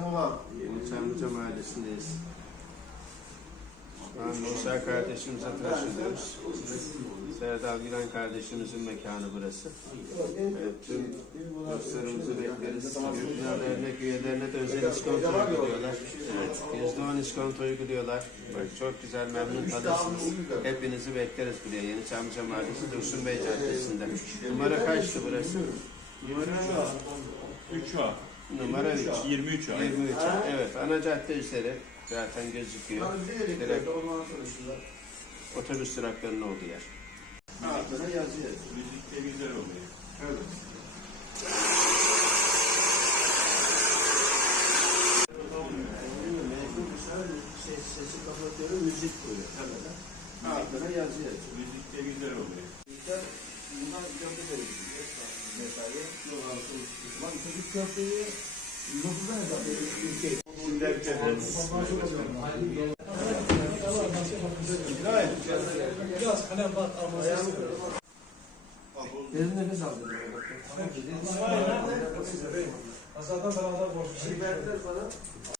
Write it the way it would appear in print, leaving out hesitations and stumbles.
Merhaba. Yeni Çamlıca Mahallesi'ndeyiz. Şu an Musa kardeşimize tıraş ediyoruz. Serdal Gülen kardeşimizin mekanı burası. Evet, tüm dostlarımızı bekleriz. Gürcüler Dernek üyelerine de özel iskonto uyguluyorlar. Evet, %10 iskonto uyguluyorlar. Bak, çok güzel, memnun kalırsınız. Hepinizi bekleriz buraya. Yeni Çamlıca Mahallesi Dursun Bey Caddesi'nde. Numara kaçtı burası? Numara 3A. Numara 3. 23A. 23. Evet, ana cadde üzeri zaten gözüküyor. Direkt otobüs duraklarının olduğu yer. altına yazıyor. Müzik de güzel oluyor. Evet. Sesi kapatıyorum, müzik koyuyor. Altına yazıyor. Müzik de güzel oluyor. Bunlar köfte veriyor. Mesela çocuk köfteyi 130'dan zaten ülke. Biraz kalem bak alması. Derin nefes alıyor. Azadan beraber boş.